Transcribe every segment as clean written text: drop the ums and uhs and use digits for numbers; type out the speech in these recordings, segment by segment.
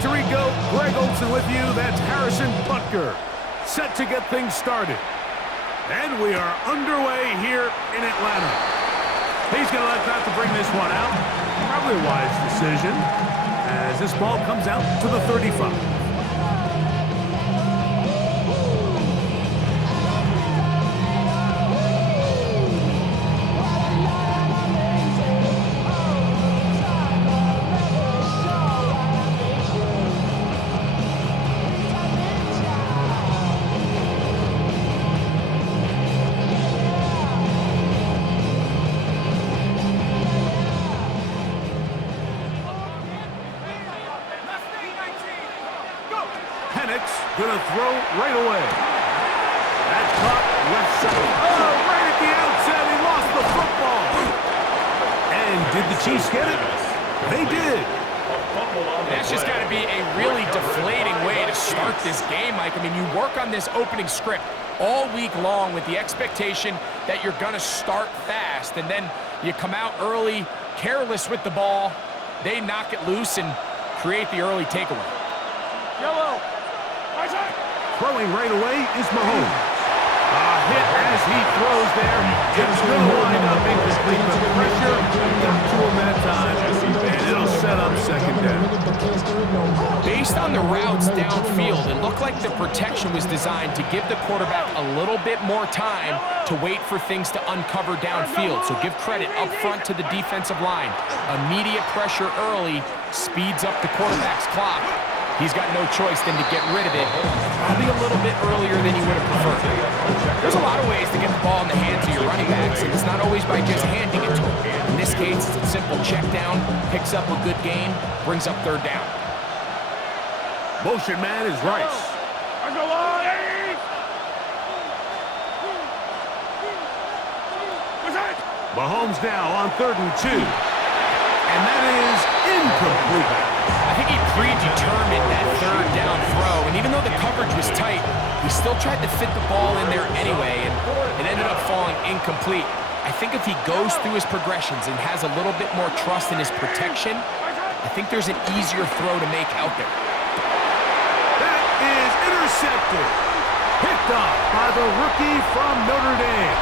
Victory Goat, Greg Olson with you. That's Harrison Butker, set to get things started. And we are underway here in Atlanta. He's going to let that to bring this one out. Probably a wise decision as this ball comes out to the 35. Gonna throw right away. That's caught left side. Oh, right at the outset, he lost the football. And did the Chiefs get it? They did. That's just got to be a really deflating way to start this game, Mike. I mean, you work on this opening script all week long with the expectation that you're going to start fast, and then you come out early, careless with the ball. They knock it loose and create the early takeaway. Yellow. Throwing right away is Mahomes. A hit as he throws there. It's going to wind up incomplete, but pressure got to him that time, and it'll set up second down. Based on the routes downfield, it looked like the protection was designed to give the quarterback a little bit more time to wait for things to uncover downfield. So give credit up front to the defensive line. Immediate pressure early speeds up the quarterback's clock. He's got no choice than to get rid of it, probably a little bit earlier than he would have preferred. There's a lot of ways to get the ball in the hands of your running backs, and it's not always by just handing it to him. In this case, it's a simple check down, picks up a good gain, brings up third down. Motion man is Rice. Mahomes now on 3rd and 2. And that is incomplete. I think he predetermined that third down throw, and even though the coverage was tight, he still tried to fit the ball in there anyway, and it ended up falling incomplete. I think if he goes through his progressions and has a little bit more trust in his protection, I think there's an easier throw to make out there. That is intercepted. Picked off by the rookie from Notre Dame.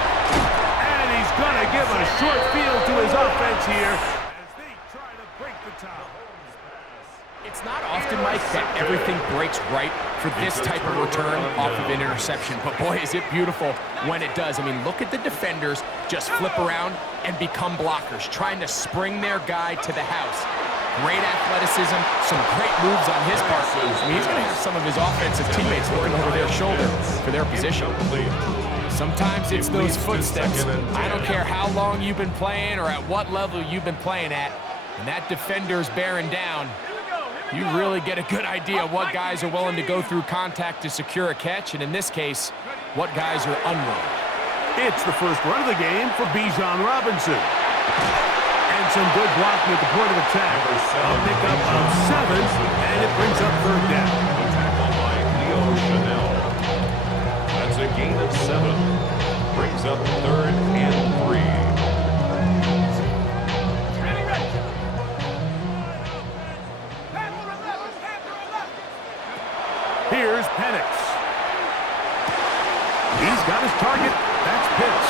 And he's going to give a short field to his offense here as they try to break the tie. It's not often, Mike, that everything breaks right for this type of return off of an interception. But boy, is it beautiful when it does. I mean, look at the defenders just flip around and become blockers, trying to spring their guy to the house. Great athleticism, some great moves on his part. I mean, he's going to have some of his offensive teammates looking over their shoulder for their position. Sometimes it's those footsteps. I don't care how long you've been playing or at what level you've been playing at. And that defender's bearing down. You really get a good idea of what guys are willing to go through contact to secure a catch, and in this case, what guys are unwilling. It's the first run of the game for Bijan Robinson. And some good blocking at the point of attack. A pickup of 7, and it brings up third down. Tackle by Leo Chanel. That's a gain of 7. Brings up 3rd and 3. Here's Penix. He's got his target. That's Pitts.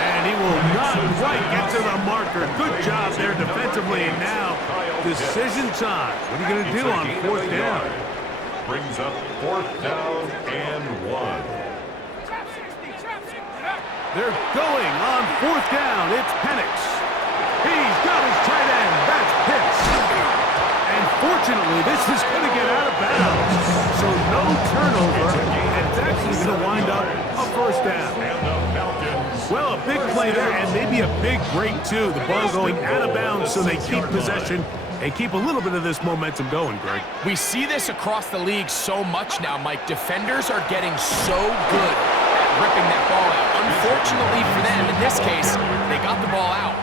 And he will not quite get to the marker. Good job there defensively. And now, decision time. What are you going to do on 4th down? Brings up 4th down and 1. They're going on 4th down. It's Penix. He's got his tight end. That's Pitts. And fortunately, this is going to get out of bounds. So no turnover, and it's actually going to wind up a first down. Well, a big play there, and maybe a big break, too. The ball going out of bounds, so they keep possession and keep a little bit of this momentum going, Greg. We see this across the league so much now, Mike. Defenders are getting so good at ripping that ball out. Unfortunately for them, in this case, they got the ball out,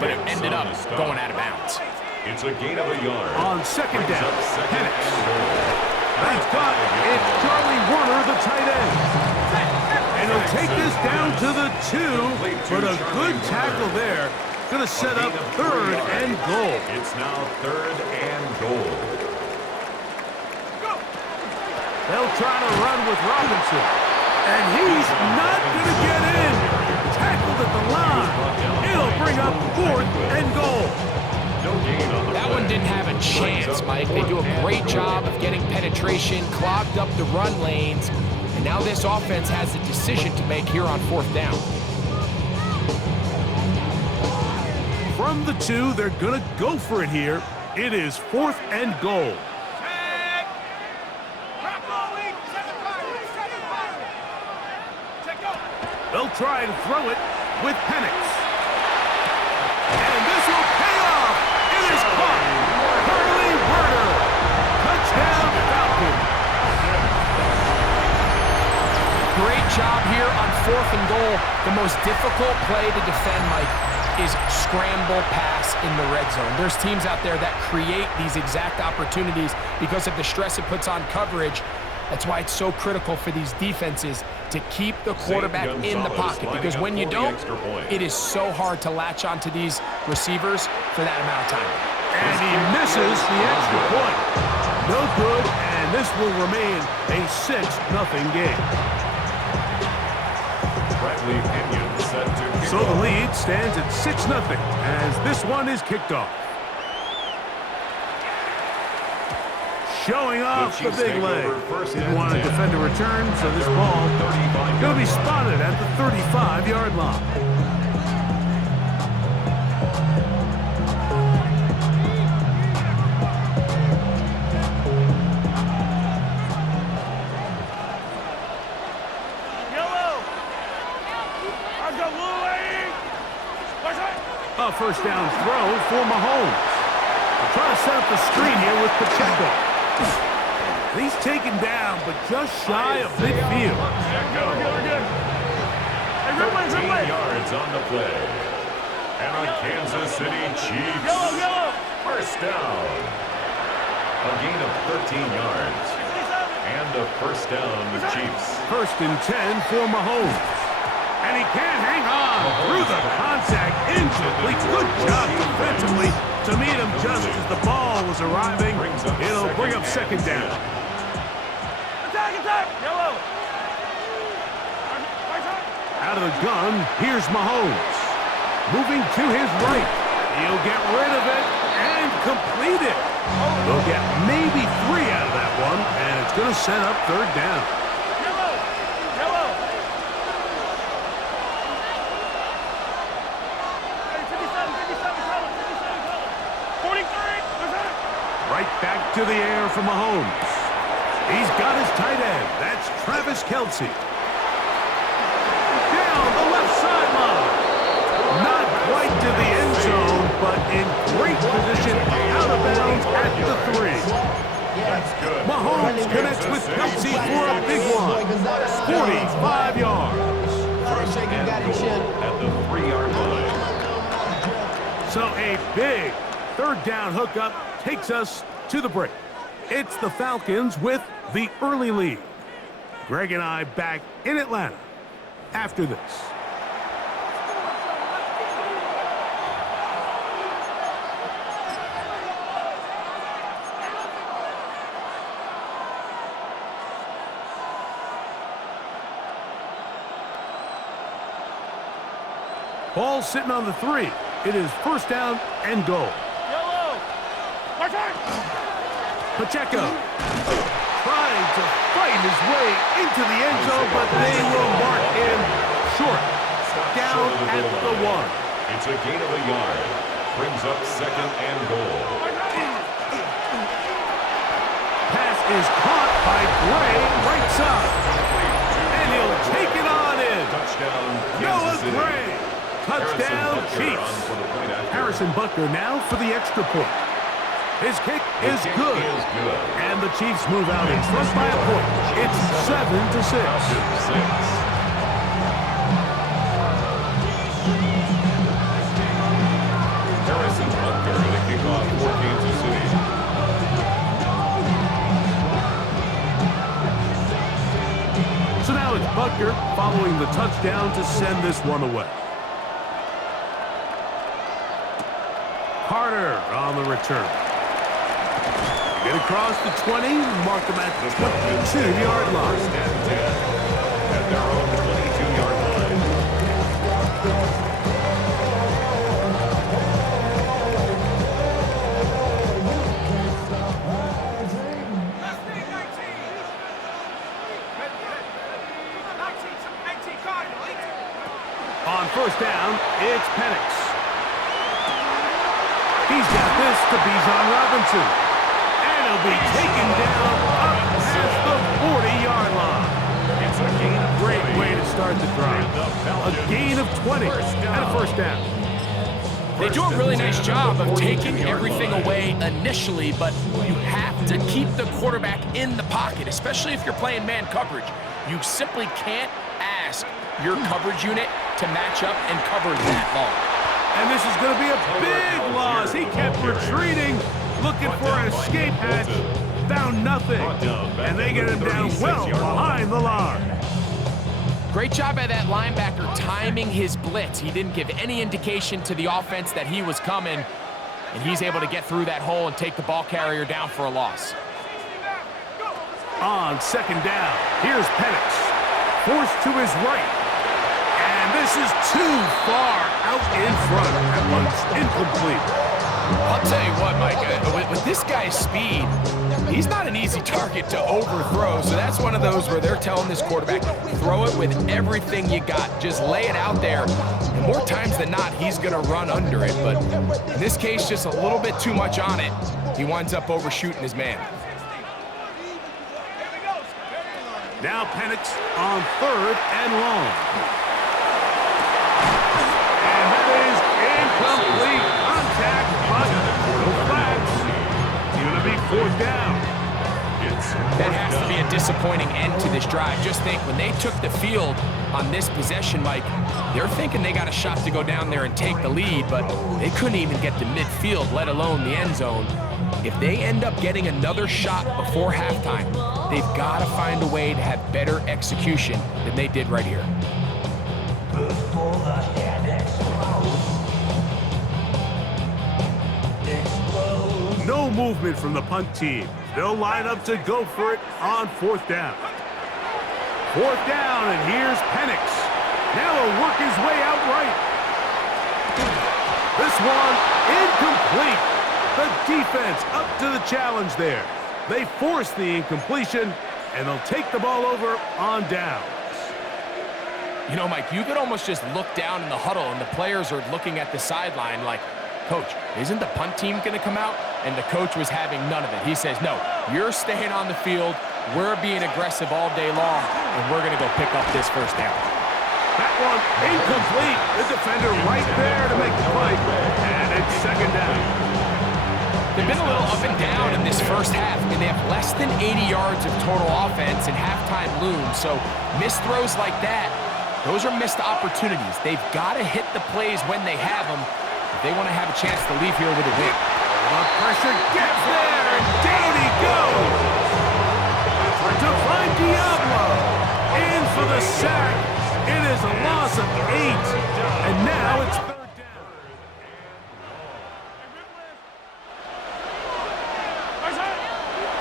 but it ended up going out of bounds. It's a gain of a yard. On 2nd down, Penix. That's caught. It's Charlie Warner, the tight end. And he'll take this down to the 2, but a good tackle there. Going to set up 3rd and goal. It's now 3rd and goal. trying to run with Robinson. And he's not going to get in. Tackled at the line. It'll bring up 4th and goal. That one didn't have a chance, Mike. They do a great job of getting penetration, clogged up the run lanes, and now this offense has a decision to make here on 4th down. From the 2, they're going to go for it here. It is 4th and goal. They'll try and throw it with Penix. And this will pay off. It is caught. Curly Werner. Touchdown, Falcons. Great job here on 4th and goal. The most difficult play to defend, Mike, is scramble pass in the red zone. There's teams out there that create these exact opportunities because of the stress it puts on coverage. That's why it's so critical for these defenses to keep the quarterback in the pocket, because when you don't, it is so hard to latch onto these receivers for that amount of time. And he misses the extra point. No good, and this will remain a 6-0 game. So the lead stands at 6-0 as this one is kicked off. Showing off the big leg. Didn't want to defend a return, so this ball going to be spotted at the 35-yard line. A first down throw for Mahomes. They're trying to set up the screen here with Pacheco. He's taken down, but just shy of midfield. 13 yards on the play. And a Kansas City Chiefs. First down. A gain of 13 yards. And a first down, the Chiefs. 1st and 10 for Mahomes. And he can't hang on through the contact. Incomplete. Good job defensively to meet him just as the ball was arriving. It'll bring up 2nd down. Out of the gun, here's Mahomes. Moving to his right. He'll get rid of it and complete it. They'll get maybe 3 out of that one, and it's going to set up 3rd down. Right back to the air for Mahomes. He's got his tight end. That's Travis Kelce. Down the left sideline. Not quite to the end zone, but in great position out of bounds at the 3. That's good. Mahomes connects with Kelce for a big one. 45 yards. First and goal at the 3-yard line. So a big 3rd down hookup takes us to the break. It's the Falcons with the early lead. Greg and I back in Atlanta after this. Ball sitting on the 3. It is 1st down and goal. Pacheco trying to fight his way into the end zone, but they will mark him short. Down at the 1. It's a gain of a yard. Brings up 2nd and goal. Pass is caught by Gray, right side. And he'll take it on in. Touchdown, Noah Kansas City. Gray. Touchdown, Chiefs. Harrison Butker now for the extra point. His kick is good. And the Chiefs move out in front by a point. It's 7-6. Harrison Butker to kick off for Kansas City. So now it's Butker following the touchdown to send this one away. Carter on the return. Get across the 20, mark them at the 22-yard line. First and 10 at their own 22-yard line. On first down, it's Penix. He's got this to Bijan Robinson. And he'll be taken down up past the 40-yard line. It's a gain of Great 20. way to start the drive. A gain of 20 and a first down. They do a really nice job of taking everything away initially, but you have to keep the quarterback in the pocket, especially if you're playing man coverage. You simply can't ask your coverage unit to match up and cover that long. And this is going to be a big loss. He kept retreating, looking for an escape hatch, found nothing. And they get him down well behind the line. Great job by that linebacker timing his blitz. He didn't give any indication to the offense that he was coming, and he's able to get through that hole and take the ball carrier down for a loss. On second down, here's Penix. Forced to his right. And this is too far out in front. That one's incomplete. I'll tell you what, Mike, with this guy's speed, he's not an easy target to overthrow. So that's one of those where they're telling this quarterback, throw it with everything you got. Just lay it out there. And more times than not, he's going to run under it. But in this case, just a little bit too much on it. He winds up overshooting his man. Now Penix on third and long. And that is incomplete. Contact, but no flags. It's going to be fourth down. That has to be a disappointing end to this drive. Just think, when they took the field on this possession, Mike, they're thinking they got a shot to go down there and take the lead, but they couldn't even get to midfield, let alone the end zone. If they end up getting another shot before halftime, they've got to find a way to have better execution than they did right here. No movement from the punt team. They'll line up to go for it on fourth down. Fourth down, and here's Penix. Now he'll work his way out right. This one, incomplete. The defense up to the challenge there. They force the incompletion, and they'll take the ball over on downs. You know, Mike, you could almost just look down in the huddle, and the players are looking at the sideline like, Coach, isn't the punt team going to come out? And the coach was having none of it. He says, no, you're staying on the field. We're being aggressive all day long, and we're going to go pick up this first down. That one incomplete. The defender right there to make the play. And it's second down. They've been a little up and down in this first half. I mean, they have less than 80 yards of total offense, and halftime looms. So missed throws like that, those are missed opportunities. They've got to hit the plays when they have them if they want to have a chance to leave here with a win. The pressure gets there, and down he goes. To find Diablo. In for the sack. It is a loss of 8. And now it's third down.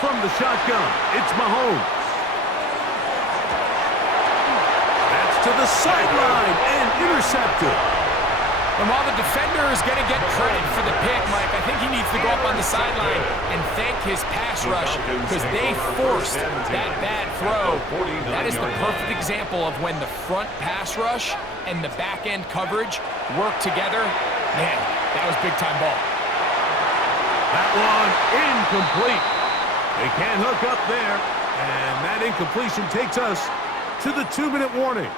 From the shotgun, it's Mahomes. That's to the sideline and intercepted. And while the defender is going to get credit for the pick, Mike, I think he needs to go up on the sideline and thank his pass rush because they forced that bad throw. That is the perfect example of when the front pass rush and the back-end coverage work together. Man, that was big-time ball. That one incomplete. They can't hook up there, and that incompletion takes us to the 2-minute warning.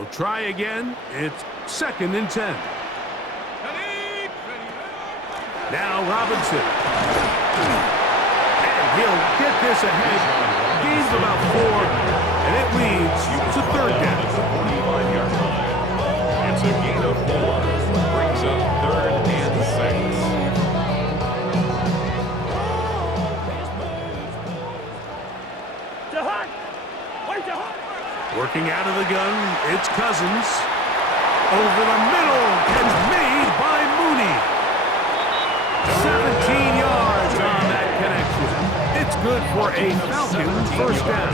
We'll try again. It's second and 10. Now Robinson. And he'll get this ahead. Gains about 4, and it leads to third down. It's a gain of 4. Brings up third and 6. Working out of the gun, it's Cousins. Over the middle, and made by Mooney. 17 yards on that connection. good for a Falcons first down.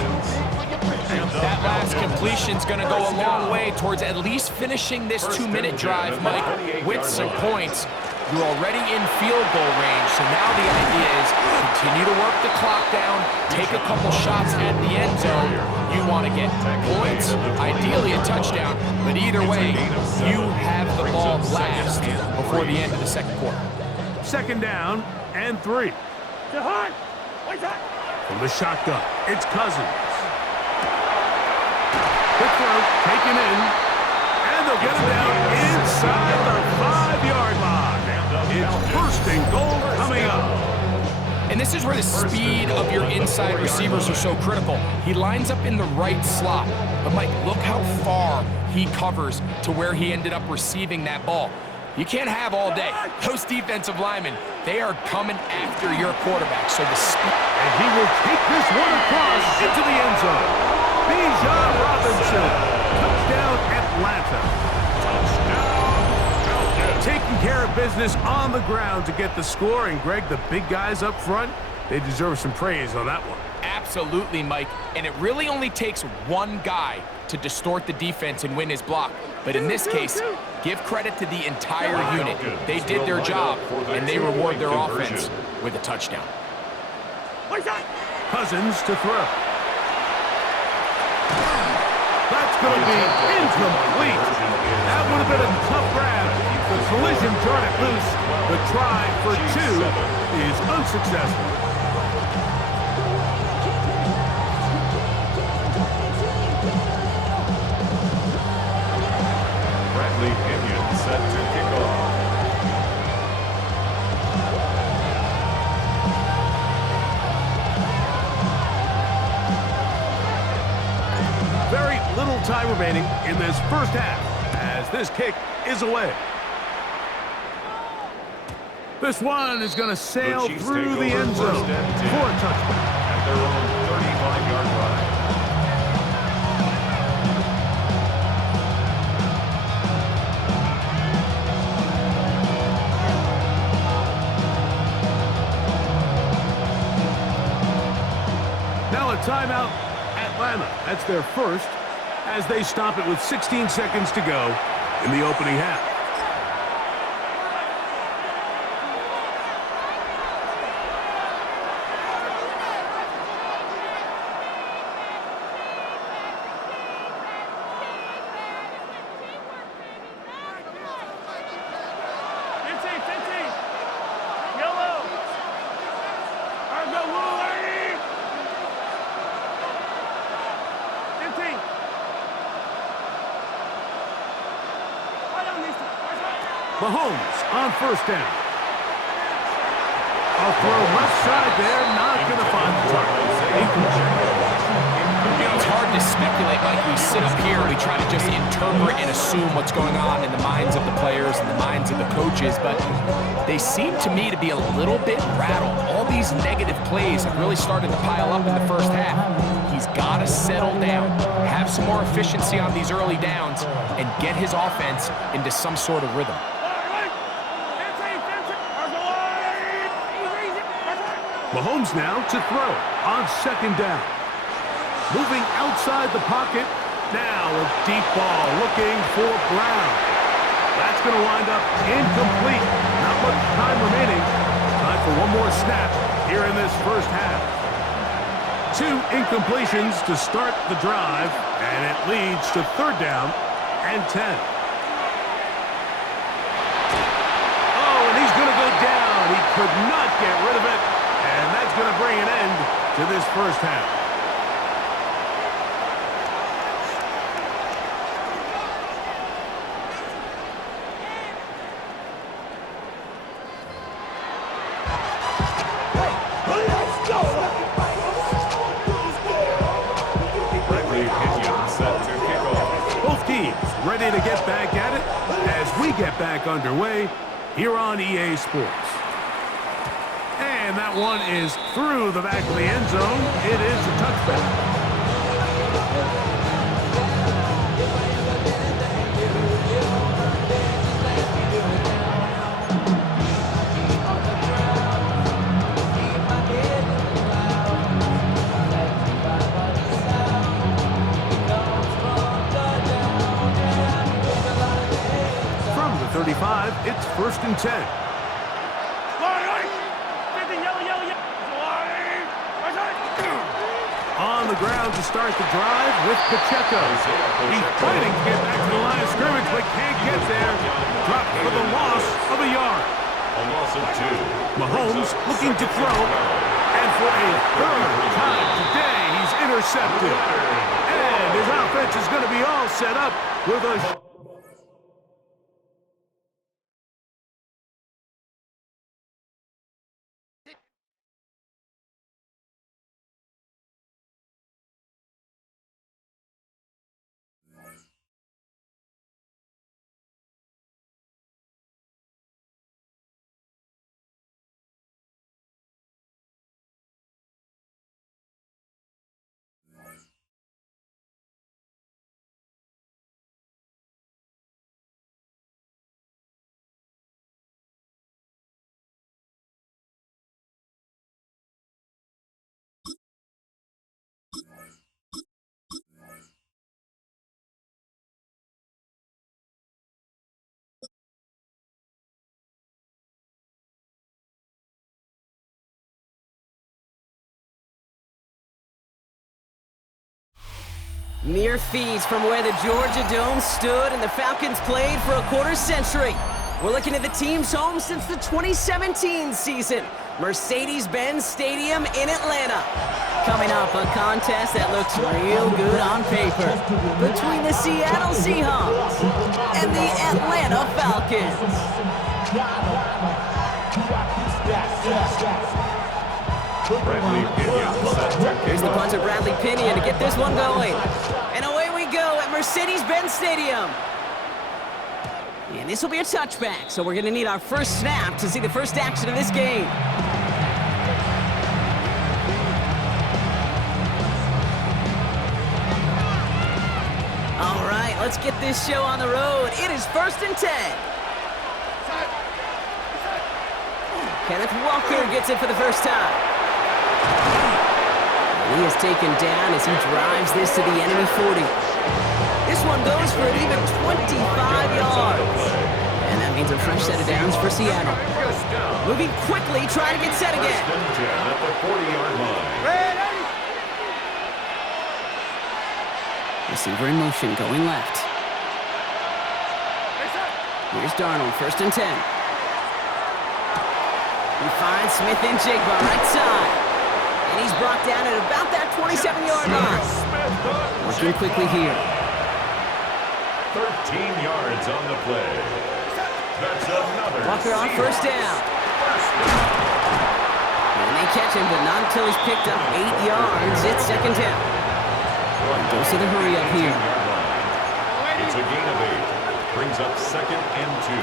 That last completion's going to go a long way towards at least finishing this 2-minute drive, Mike, with some points. You're already in field goal range, so now the idea is continue to work the clock down, take a couple shots at the end zone. You want to get points, ideally a touchdown, but either way, you have the ball last before the end of the second quarter. Second down and 3. From the shotgun, it's Cousins. Quick throw, taken in, and they'll get him down inside the 5-yard line. It's first and goal coming up. And this is where the speed of your inside receivers are so critical. He lines up in the right slot, but Mike, look how far he covers to where he ended up receiving that ball. You can't have all day. Those defensive linemen, they are coming after your quarterback, so the speed. And he will take this one across into the end zone. Bijan Robinson, touchdown Atlanta. Taking care of business on the ground to get the score, and Greg, the big guys up front, they deserve some praise on that one. Absolutely, Mike, and it really only takes one guy to distort the defense and win his block. But in this case, give credit to the entire unit. They did their job, and they reward their offense with a touchdown. Cousins to throw. That's going to be incomplete. That would have been a tough grab. The collision turned it loose. The try for 2 is unsuccessful. Bradley Pinion set to kick off. Very little time remaining in this first half as this kick is away. This one is going to sail through the end zone for a touchdown. At their own 35-yard line. Now a timeout, Atlanta. That's their first, as they stop it with 16 seconds to go in the opening half. Mahomes on first down. I'll throw left side there, not going to find the target. You know, it's hard to speculate, Mike. We sit up here, we try to just interpret and assume what's going on in the minds of the players and the minds of the coaches, but they seem to me to be a little bit rattled. All these negative plays have really started to pile up in the first half. He's got to settle down, have some more efficiency on these early downs, and get his offense into some sort of rhythm. Mahomes now to throw on second down. Moving outside the pocket. Now a deep ball looking for Brown. That's going to wind up incomplete. Not much time remaining. Time for one more snap here in this first half. 2 incompletions to start the drive, and it leads to third down and 10. Oh, and he's going to go down. He could not get rid of it. And that's going to bring an end to this first half. Bradley Pinion set to kick off. Both teams ready to get back at it as we get back underway here on EA Sports. And that one is through the back of the end zone. It is a touchback. first and 10. On the ground to start the drive with Pacheco. He's fighting to get back to the line of scrimmage, but can't get there. Dropped for the loss of a yard. A loss of 2. Mahomes looking to throw. And for a third time today, he's intercepted. And his offense is going to be all set up with a... Mere feet from where the Georgia Dome stood and the Falcons played for a quarter century. We're looking at the team's home since the 2017 season, Mercedes-Benz Stadium in Atlanta. Coming up, a contest that looks real good on paper between the Seattle Seahawks and the Atlanta Falcons. Here's the punter, Bradley Pinion, to get this one going. And away we go at Mercedes-Benz Stadium. And this will be a touchback, so we're going to need our first snap to see the first action of this game. All right, let's get this show on the road. It is first and 10. Kenneth Walker gets it for the first time. He is taken down as he drives this to the enemy 40. This one goes for an even 25 yards. And that means a fresh set of downs for Seattle. Moving quickly, trying to get set again. At the 40-yard line. Receiver in motion, going left. Here's Darnold, first and 10. He finds Smith and Jigba, right side. And he's brought down at about that 27-yard line. Working quickly here. 13 yards on the play. That's another. Walker on first down. And they catch him, but not until he's picked up 8 yards. It's second down. Goes to the hurry up here. It's a gain of 8. Brings up second and 2.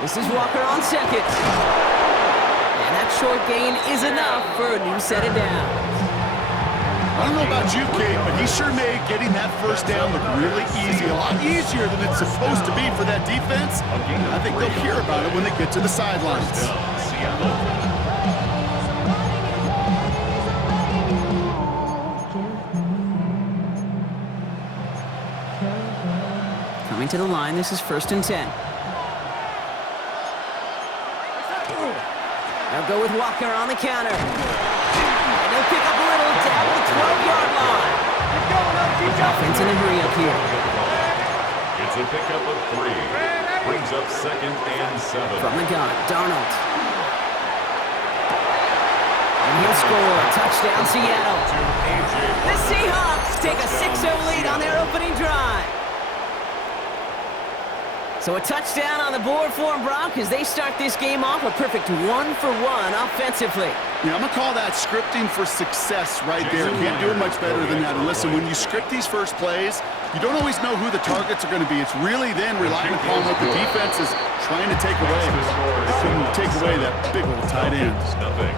This is Walker on second. And that short gain is enough for a new set of downs. I don't know about you, Kate, but he sure made getting that first down look really easy. A lot easier than it's supposed to be for that defense. I think they'll hear about it when they get to the sidelines. Coming to the line, this is first and 10. They'll go with Walker on the counter. And they'll pick up a little down the 12-yard line. Offense in a hurry up here. It's a pickup of 3. Brings up second and 7. From the gun, Darnold. And he'll score. Touchdown, Seattle. The Seahawks take a 6-0 lead on their opening drive. So a touchdown on the board for them, Brock, as they start this game off a perfect 1-for-1 offensively. Yeah, I'm going to call that scripting for success right there. Can't do it much better than that. And listen, when you script these first plays, you don't always know who the targets are going to be. It's really then relying upon what the defense is trying to take away. They couldn't take away that big old tight end. Nothing.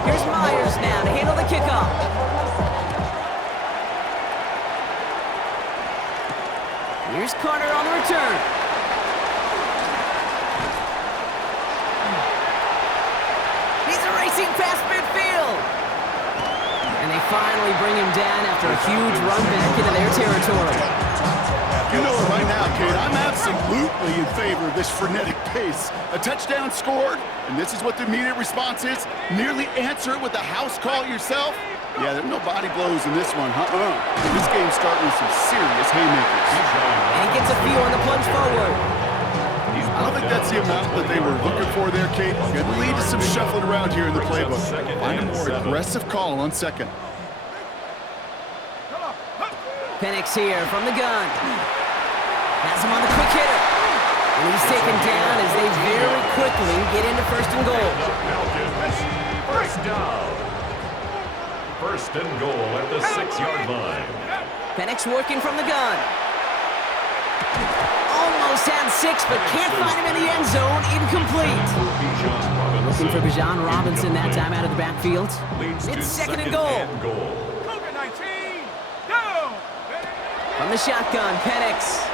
Here's Myers now to handle the kickoff. Here's Carter on the return. He's deep past midfield. And they finally bring him down after a huge run back into their territory. You know it right now, Kate. I'm absolutely in favor of this frenetic pace. A touchdown scored, and this is what the immediate response is. Nearly answer it with a house call yourself. Yeah, there's no body blows in this one. This game's starting with some serious haymakers. And he gets a few on the plunge forward. I don't think that's the amount that they were looking for there, Kate. Going to lead to some shuffling around here in the playbook. Find a more aggressive call on second. Penix here from the gun. Has him on the quick hitter. And he's taken down as they very quickly get into first and goal. First down. First and goal at the 6-yard line. Penix working from the gun. Almost had 6, but can't find him in the end zone. Incomplete. Looking for Bijan Robinson that time out of the backfield. It's second and goal. From the shotgun, Penix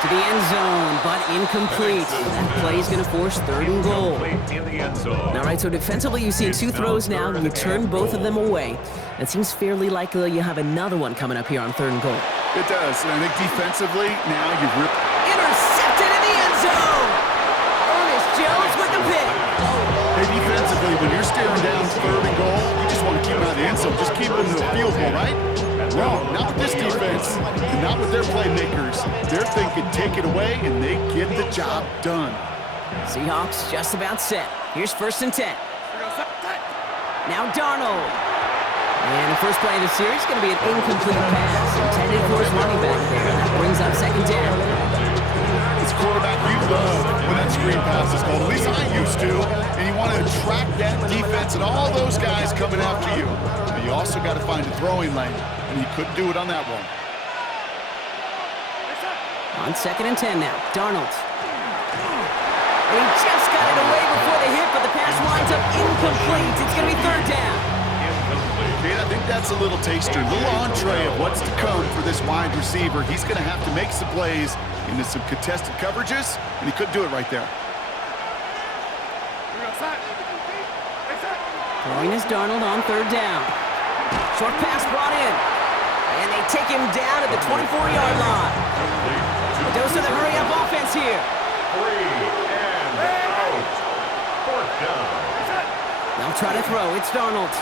to the end zone, but incomplete. That play is going to force third and goal. All right, so defensively, you've seen 2 throws now. You turn both of them away. It seems fairly likely you have another one coming up here on third and goal. It does, and I think defensively, now you've ripped. Intercepted in the end zone. Ernest Jones with the pick. Hey, defensively, when you're staring down third and goal, you just want to keep them out of the end zone. Just keep them to the field goal, right? Wrong. Not with this defense, and not with their playmakers. They're thinking take it away, and they get the job done. Seahawks just about set. Here's first and 10. Now Darnold. And the first play of the series is going to be an incomplete pass intended for his running back there. That brings up second down. It's quarterback you love when that screen pass is called. At least I used to. And you want to attract that defense and all those guys coming after you. But you also got to find a throwing lane, and you couldn't do it on that one. On second and 10 now, Darnold. And he just got it away before the hit, but the pass winds up incomplete. It's going to be third down. Kate, I think that's a little taster, a little entree of what's to come for this wide receiver. He's going to have to make some plays into some contested coverages, and he couldn't do it right there. Throwing is Darnold on third down. Short pass brought in. And they take him down at the 24-yard line. A dose of the hurry-up offense here. 3 and out. Fourth down. They'll try to throw. It's Darnold.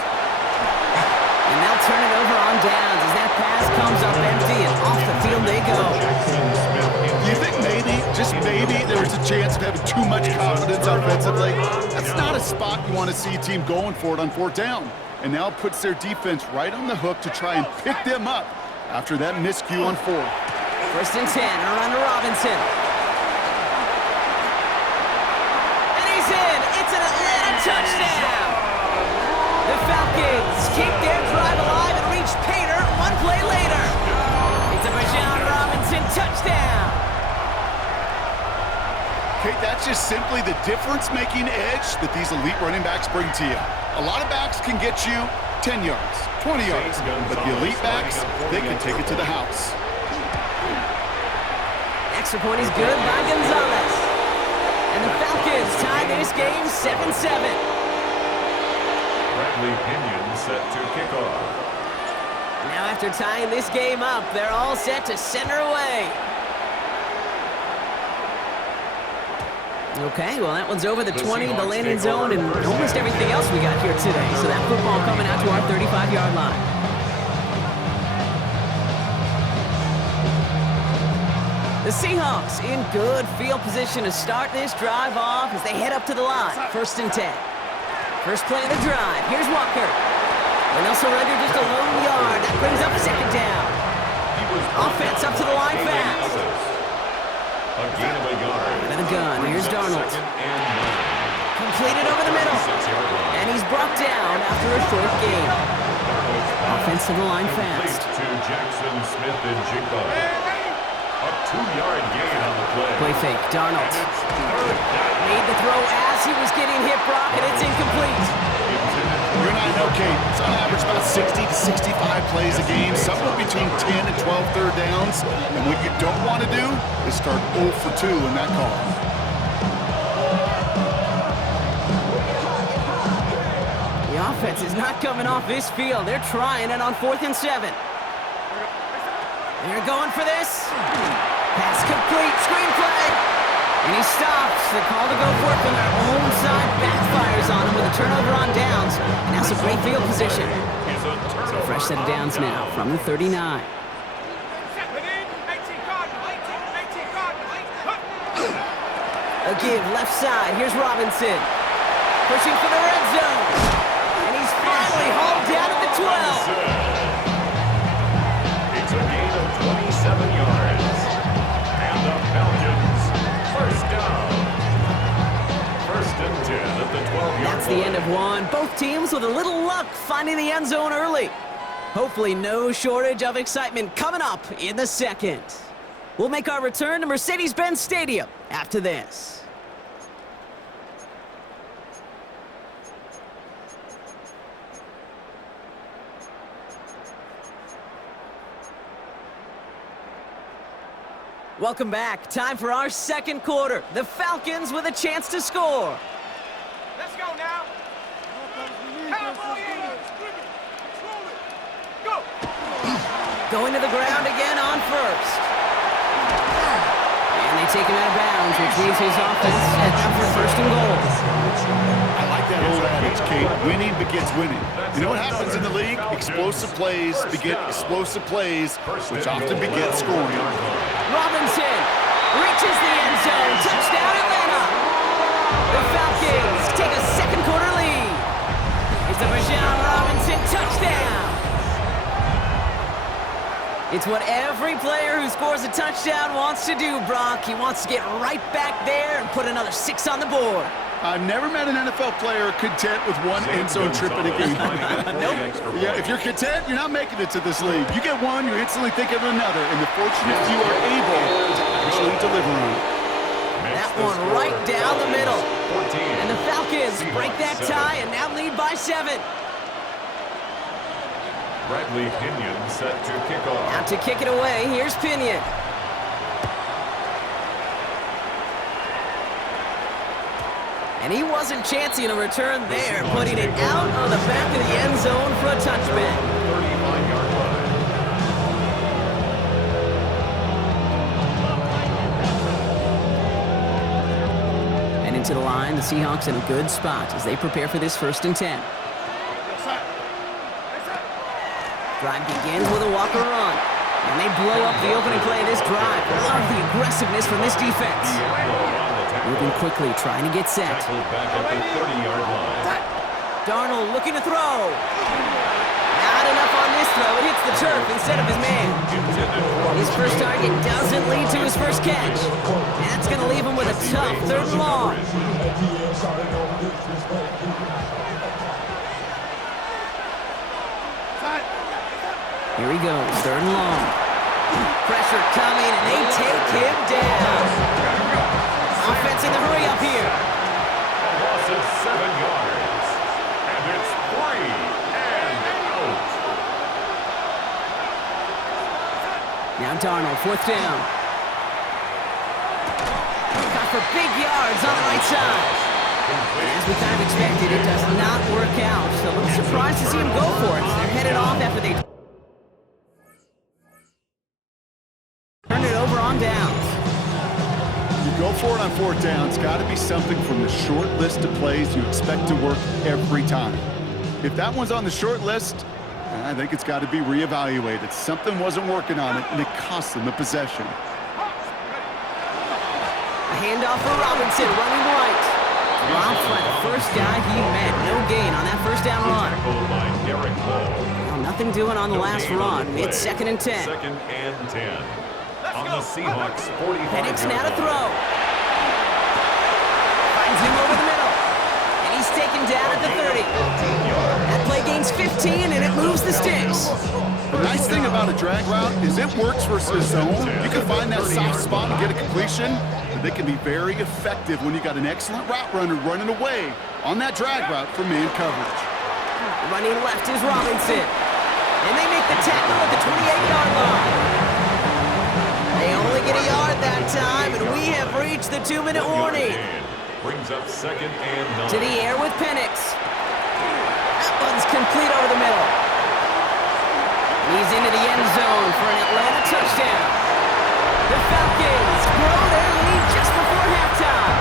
And they'll turn it over on downs as that pass comes up empty, and off the field they go. Do you think maybe, just maybe, there's a chance of having too much confidence offensively? That's not a spot you want to see a team going for it on fourth down. And now it puts their defense right on the hook to try and pick them up after that miscue on fourth. First and 10, around to Robinson. And he's in. It's an Atlanta touchdown. The Falcons keep their drive alive and reach Pater one play later. It's a Bijan Robinson touchdown. Kate, that's just simply the difference-making edge that these elite running backs bring to you. A lot of backs can get you 10 yards, 20 yards, but the elite backs, they can take it to the house. Extra point is good by Gonzalez. And the Falcons tie this game 7-7. Bradley Pinion set to kick off. Now after tying this game up, they're all set to center away. Okay, well that one's over the 20, the landing zone, and almost everything else we got here today. So that football coming out to our 35-yard line. The Seahawks in good field position to start this drive off as they head up to the line. First and 10. First play of the drive. Here's Walker. And they'll surrender just a lone yard. That brings up second down. Offense up to the line fast. A gain of a yard. And a gun. Here's Darnold. Completed over the middle. And he's brought down after a short gain. Offense to the line fast. To Jackson Smith and Jigba. A 2-yard gain on the play. Play fake. Darnold. Made the throw as he was getting hit, Brock, and it's incomplete. You're not okay. It's on average about 60 to 65 plays a game, somewhere between 10 and 12 third downs. And what you don't want to do is start 0 for 2 in that call. offense is not coming off this field. They're trying it on 4th and 7. They're going for this. Pass complete. Screenplay. And he stops. The call to go for it from their own side backfires on him with a turnover on downs. And that's a great field position. So fresh set of downs now from the 39. A give left side. Here's Robinson. Pushing for the red zone. And he's finally hauled down at the 12. It's a gain of 27 yards. And the Falcons, first down. First and 10 at the 12-yard line. That's the end of one. Both teams with a little luck finding the end zone early. Hopefully no shortage of excitement coming up in the second. We'll make our return to Mercedes-Benz Stadium after this. Welcome back. Time for our second quarter. The Falcons with a chance to score. Let's go now. Go. Going to the ground again on first. And they take him out of bounds, which means his offense set up for first and goal. I like that old adage, Kate. Winning begets winning. You know what happens in the league? Explosive plays beget explosive plays, which often beget scoring. Robinson reaches the end zone. Touchdown, Atlanta. The Falcons take a second quarter lead. It's a Bijan Robinson touchdown. It's what every player who scores a touchdown wants to do, Brock. He wants to get right back there and put another 6 on the board. I've never met an NFL player content with one end zone trip in a game. Yeah, if you're content, you're not making it to this league. You get one, you instantly think of another, and the fortunate few are able to actually deliver on it. That one right down the middle. And the Falcons break that tie and now lead by 7. Bradley Pinion set to kick off. Out to kick it away, here's Pinion. And he wasn't chancing a return there, putting it out on the back of the end zone for a touchback. 35-yard line. And into the line, the Seahawks in a good spot as they prepare for this 1st and 10. Drive begins with a Walker run. And they blow up the opening play of this drive. Love the aggressiveness from this defense. Moving quickly, trying to get set. Back at the 30-yard line. Darnold looking to throw. Not enough on this throw. It hits the turf instead of his man. His first target doesn't lead to his first catch. That's going to leave him with a tough 3rd and long. Here he goes, 3rd and long. Pressure coming, and they take him down. Offense in the hurry up here. A loss of 7 yards. And it's 3 and out. Now Darnold, 4th down. Got for big yards on the right side. And as we kind of expected, it does not work out. So I'm surprised to see him go for it. They're headed off after they turn it over on downs. You go for it on 4th down. It's got to be something from the short list of plays you expect to work every time. If that one's on the short list, I think it's got to be reevaluated. Something wasn't working on it, and it cost them a possession. A handoff for Robinson, running right. Robbed by the first guy he met. No gain on that 1st down run. Well, nothing doing on the last run. It's 2nd and 10. 2nd and 10. On the Seahawks 45. Penix now to throw. Finds him over the middle. And he's taken down at the 30. That play gains 15, and it moves the sticks. The nice thing about a drag route is it works versus zone. You can find that soft spot and get a completion, but they can be very effective when you got an excellent route runner running away on that drag route from man coverage. Running left is Robinson. And they make the tackle at the 28-yard line. They only get a yard that time, and we have reached the 2-minute warning. Brings up 2nd and 9. To the air with Penix. That one's Runs complete over the middle. He's into the end zone for an Atlanta touchdown. The Falcons grow their lead just before halftime.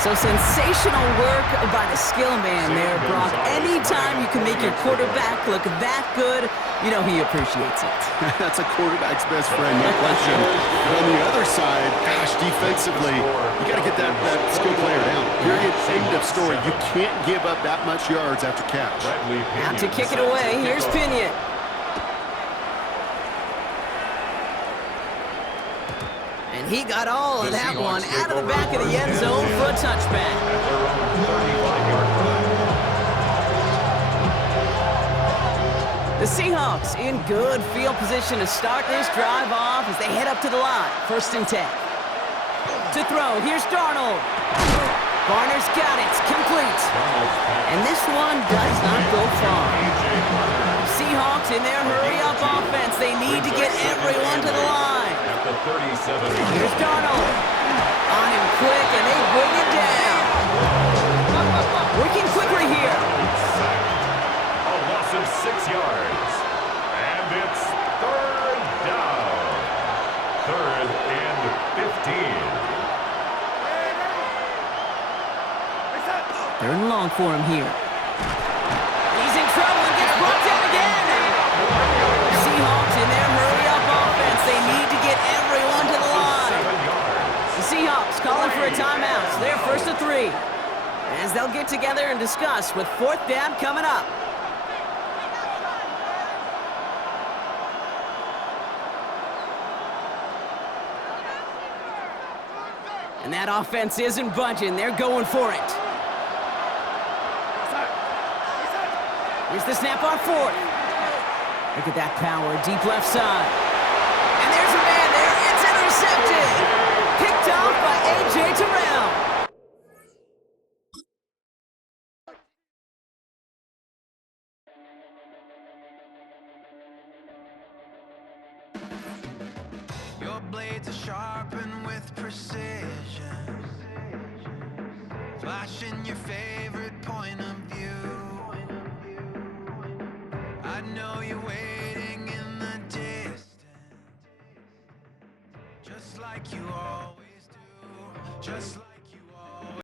So sensational work by the skill man there, Brock. Anytime you can make your quarterback look that good, you know he appreciates it. That's a quarterback's best friend, no question. But on the other side, gosh, defensively, you got to get that skill player down. Period, end of story. You can't give up that much yards after catch. Out to kick it away, here's Pinion. And he got all of that one out of the back of the end zone for a touchback. The Seahawks in good field position to start this drive off as they head up to the line. 1st and 10. To throw, here's Darnold. Barner's got it, complete. And this one does not go far. Seahawks in their hurry-up offense. They need to get everyone to the line. Here's Darnold. On him quick, and they bring it down. Working quickly here. A loss of 6 yards. And it's 3rd down. 3rd and 15. 3rd and long for him here. He's in trouble and gets brought down again. Seahawks in their hurry-up offense. They need to get everyone to the line. The Seahawks calling for a timeout. So they're 1st and 3. As they'll get together and discuss with 4th down coming up. And that offense isn't budging. They're going for it. Here's the snap on 4th. Look at that power, deep left side. And there's a man there. It's intercepted. Picked off by A.J. Terrell. Your blades are sharpened with precision, flashing your favorite point of view. I know you're waiting in the distance, just like you always do. Just like